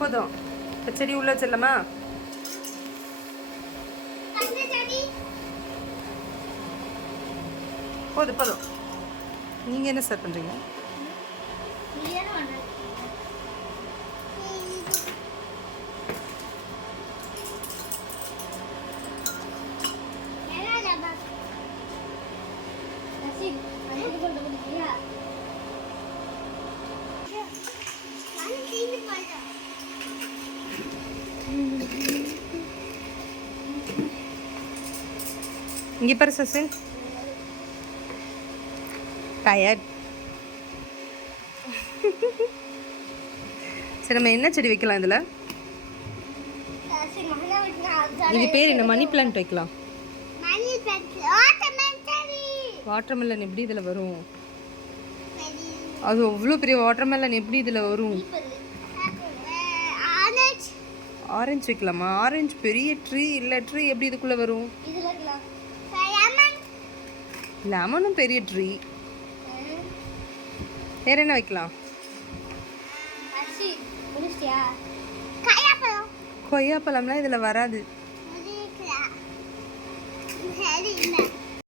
போதும். இப்போ செடி உள்ள வச்சிடலாமா? போதும் போதும். நீங்கள் என்ன சார் பண்ணுறீங்க? இங்கே பாரு சசின், டயர்ட். சரி, நம்ம என்ன செடி வைக்கலாம் இதில்? இது பேர் என்ன? மணி பிளான்ட் வைக்கலாம். வாட்டர்மெலன் எப்படி இதில் வரும்? அது அவ்வளோ பெரிய வாட்டர்மெலன் எப்படி இதில் வரும்? ஆரஞ்சு வைக்கலாமா? ஆரஞ்சு பெரிய ட்ரீ இல்லை, ட்ரீ எப்படி இதுக்குள்ளே வரும்? லெமனும் பெரிய ட்ரீ. வேற என்ன வைக்கலாம்? கொய்யாப்பழம்லாம் இதில் வராது.